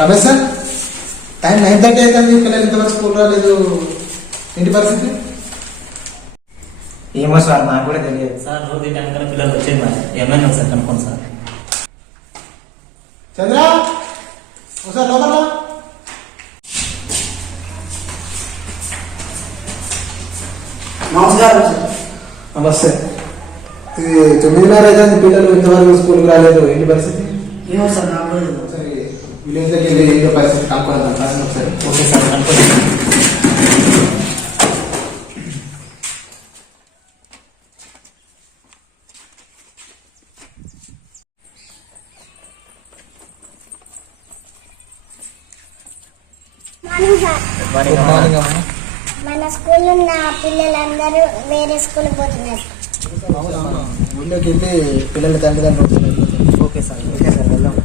Ramesh sir? Time nine thirty అయితే మీ పిల్లలు ఇంతవరకు స్కూల్ రాలేదు. ఏంటి పరిస్థితి? ఏమో సార్ నాకు కూడా తెలియదు. సార్ రోజు ఈ టైం కన్నా పిల్లలు వచ్చేది మరి. ఏమైనా ఒకసారి కనుక్కోండి సార్. చంద్ర ఒకసారి లోపల. నమస్కారం సార్. నమస్తే. ఇది తొమ్మిదిన్నర అయితే పిల్లలు ఇంతవరకు స్కూల్కి రాలేదు. ఏంటి పరిస్థితి? ఏమో సార్ నాకు కూడా తెలియదు. ఒకసారి విలేజ్ దగ్గర వెళ్ళి ఏంటో పరిస్థితి కనుక్కోవాలి క్లాస్ ఒకసారి. ఓకే సార్ కనుక్కోండి. Morning sir. గుడ్ మార్నింగ్ అమ్మా. మన స్కూల్ ఉన్న పిల్లలందరూ వేరే స్కూల్ పోతున్నారు. వెళ్ళి పిల్లల తల్లిదండ్రులు ఓకే సార్ ఓకే సార్ వెళ్దాం.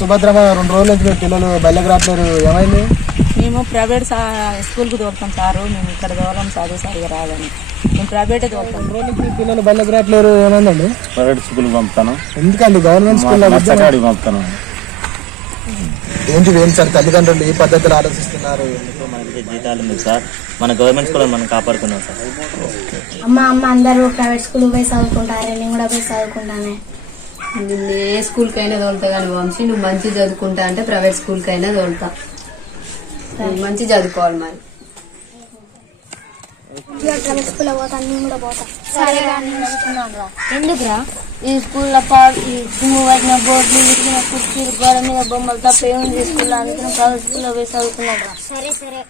సుభద్రమ్మ రెండు రోజుల నుంచి మీ పిల్లలు బయటకు రావట్లేరు. ఏమైంది? మేము ప్రైవేట్ స్కూల్కి తోలుతాం సారు. మేము ఇక్కడ తోలం చదువు సరిగా రాదని మేము ప్రైవేటే తోలుతాం. రెండు రోజుల నుంచి పిల్లలు బయటకు రావట్లేరు. ఏమైందండి? ప్రైవేట్ స్కూల్ పంపుతాను. ఎందుకండి? గవర్నమెంట్ స్కూల్లో పంపుతాను. ఏంటి ఏంటి సార్? తల్లిదండ్రులు ఈ పద్ధతులు ఆలోచిస్తున్నారు? మనకి జీతాలు ఉంది సార్. మన గవర్నమెంట్ స్కూల్లో మనం కాపాడుకున్నాం సార్. అమ్మ అమ్మ అందరూ ప్రైవేట్ స్కూల్ పోయి చదువుకుంటారు. నేను కూడా పోయి చదువుకుంటానే. నిన్ను ఏ స్కూల్కి అయినా తోలుతా కానీ వంశీ నువ్వు మంచి చదువుకుంటా అంటే ప్రైవేట్ స్కూల్కి అయినా తోలుతా. నువ్వు మంచి చదువుకోవాలి మరి. ఎందుకురా? ఈ స్కూల్లో పట్టిన బోర్డులు విరిగిన కుర్చీలు గోడ మీద బొమ్మలు తప్ప ఏముంది? స్కూల్లో అందుకని ప్రైవేట్ స్కూల్లో పోయి చదువుకున్నాడు సరే సరే.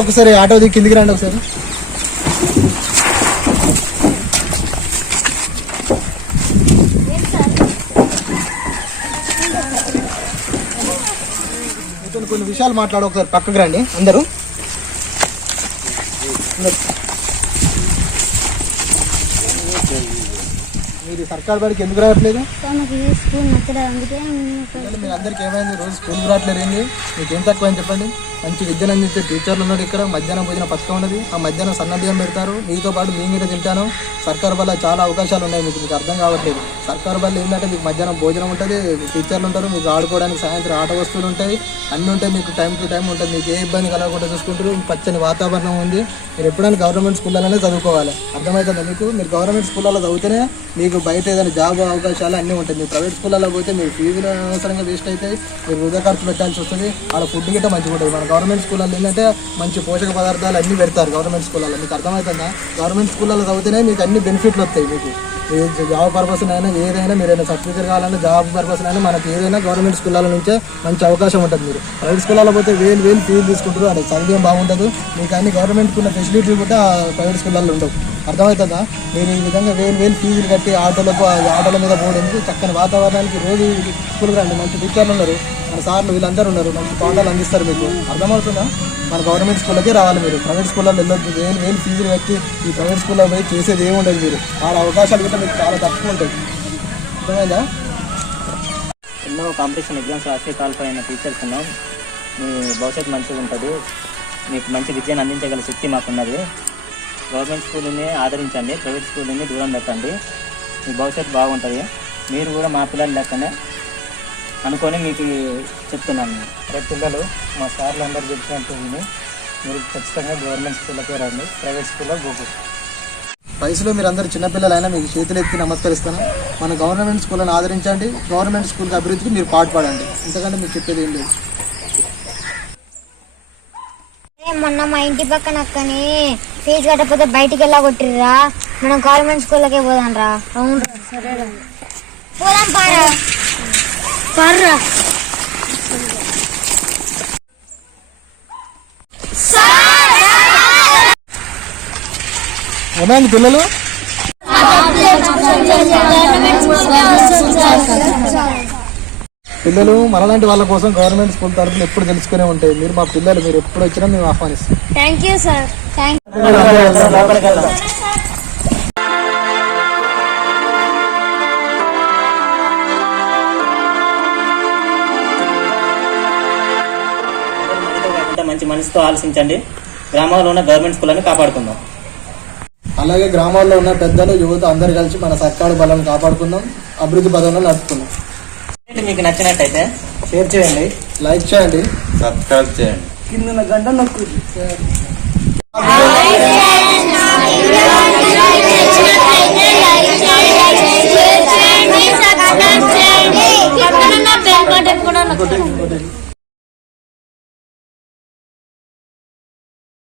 ఒకసారి ఆటో దిగి కిందికి రండి ఒకసారి. కొన్ని కొన్ని విషయాలు మాట్లాడు ఒకసారి పక్కకు రండి అందరూ మీరు సర్కార్ బడికి ఎందుకు రావట్లేదు? నాకు ఈ స్కూల్ నచ్చలేదు అందుకే నేను పిల్లలు మీరు అందరికి ఏమైంది? రోజు స్కూల్కి రావట్లేదు ఏంది? మీకు ఏం తక్కువ అని చెప్పండి. మంచి విద్యను అందించే టీచర్లు ఉన్నారు ఇక్కడ. మధ్యాహ్నం భోజన పథకం ఉన్నది. ఆ మధ్యాహ్నం సన్న బియ్యం పెడతారు. మీతో పాటు మీ మీద తింటాను. సర్కార్ వల్ల చాలా అవకాశాలు ఉన్నాయి. మీకు మీకు అర్థం కావట్లేదు. సర్కార్ వల్ల ఏంటంటే మీకు మధ్యాహ్నం భోజనం ఉంటుంది టీచర్లు ఉంటారు. మీకు ఆడుకోవడానికి సాయంత్రం ఆట వస్తువులు ఉంటాయి. అన్నీ ఉంటాయి. మీకు టైం టు టైం ఉంటుంది. మీకు ఏ ఇబ్బంది కలగకుండా చూసుకుంటారు. పచ్చని వాతావరణం ఉంది. మీరు ఎప్పుడైనా గవర్నమెంట్ స్కూళ్ళలోనే చదువుకోవాలి. అర్థమవుతుందా మీకు? మీరు గవర్నమెంట్ స్కూళ్ళలో చదివితేనే మీకు బయట ఏదైనా జాబ్ అవకాశాలు అన్నీ ఉంటాయి. మీరు ప్రైవేట్ స్కూల్లో పోతే మీరు ఫీజులు అనవసరంగా వేస్ట్ అవుతాయి మీరు వృధా ఖర్చు పెట్టాల్సి వస్తుంది. ఆడ ఫుడ్ గిట్ట మంచిగా ఉంటుంది మన గవర్నమెంట్ స్కూళ్ళలో ఏంటంటే మంచి పోషక పదార్థాలు అన్నీ పెడతారు గవర్నమెంట్ స్కూళ్ళలో మీకు అర్థమవుతుందా? గవర్నమెంట్ స్కూళ్ళలో చదివితేనే మీకు అన్ని బెనిఫిట్లు వస్తాయి మీకు. జాబ్ పర్పస్ అయినా ఏదైనా మీరు ఏదైనా సర్టిఫికేట్ కావాలన్నా జాబ్ పర్పస్ అయినా మనకి ఏదైనా గవర్నమెంట్ స్కూళ్ళ నుంచే మంచి అవకాశం ఉంటుంది మీరు. ప్రైవేట్ స్కూళ్ళలో పోతే వేలు వేలు ఫీజు తీసుకుంటారు అది చదివేం బాగుండదు. మీకు అన్ని గవర్నమెంట్కి ఉన్న ఫెసిలిటీ కూడా ప్రైవేట్ స్కూళ్ళల్లో ఉండవు. అర్థమవుతుందా? మీరు ఈ విధంగా వేలు వేలు ఫీజులు కట్టి ఆటోలకు ఆటోల మీద పోవడానికి చక్కని వాతావరణానికి రోజు స్కూల్కి రండి. మంచి టీచర్లు ఉన్నారు. మన సార్లు వీళ్ళందరూ ఉన్నారు. మంచి పాఠాలు అందిస్తారు మీకు. అర్థమవుతుందా? మన గవర్నమెంట్ స్కూళ్ళకే రావాలి మీరు. ప్రైవేట్ స్కూల్లో వెళ్ళొద్దు. వేలు ఏం ఫీజులు కట్టి ఈ ప్రైవేట్ స్కూల్లో పోయి చేసేది ఏమి ఉండదు మీరు. ఆడ అవకాశాలు కూడా మీకు చాలా తక్కువ ఉంటాయి. అర్థమైందా? ఎన్నో కాంపిటీషన్ ఎగ్జామ్స్ రాసే కాల్పై టీచర్స్ ఉన్నాం. మీ భవిష్యత్తు మంచిగా ఉంటుంది. మీకు మంచి విద్యను అందించగల శక్తి మాకున్నది. గవర్నమెంట్ స్కూల్ని ఆదరించండి. ప్రైవేట్ స్కూల్ని దూరం పెట్టండి. మీ భవిష్యత్తు బాగుంటుంది. మీరు కూడా మా పిల్లలు లెక్కనే అనుకొని మీకు చెప్తున్నాను. రేపు పిల్లలు మా సార్లు అందరూ చెప్పినట్టు విని మీరు ఖచ్చితంగా గవర్నమెంట్ స్కూళ్ళకే రండి. ప్రైవేట్ స్కూల్లో గోకు వయసులో మీరు అందరు చిన్నపిల్లలైనా మీకు చేతులు ఎత్తి నమస్కరిస్తాను. మన గవర్నమెంట్ స్కూళ్ళని ఆదరించండి. గవర్నమెంట్ స్కూల్ అభివృద్ధికి మీరు పాటుపడండి ఇంతకంటే మీకు చెప్పేది ఏం లేదు. మొన్న మా ఇంటి పక్కన అక్కని ఫీజు కట్టకపోతే బయటికి వెళ్ళా కొట్టిర్రా? మనం గవర్నమెంట్ స్కూల్కే పోదాం రా. అవును పోదాం పారా. పారా ఏమైంది పిల్లలు? పిల్లలు మనలాంటి వాళ్ళ కోసం గవర్నమెంట్ స్కూల్ తరఫున ఎప్పుడు తెలుసుకునే ఉంటాయి. మీరు మా పిల్లలు మీరు ఎప్పుడు వచ్చినా మేము ఆహ్వానిస్తాం. థ్యాంక్ యూ సార్ థ్యాంక్ మనసుతో ఆలోచించండి. గ్రామాల్లో ఉన్న గవర్నమెంట్ స్కూళ్ళని కాపాడుకుందాం. అలాగే గ్రామాల్లో ఉన్న పెద్దలు యువత అందరు కలిసి మన సర్కారు బలం కాపాడుకుందాం అభివృద్ధి పదంలో నడుపుకుందాం. మీకు నచ్చినట్టయితే షేర్ చేయండి. లైక్ చేయండి. సబ్స్క్రైబ్ చేయండి. కింద గంట నొక్కు.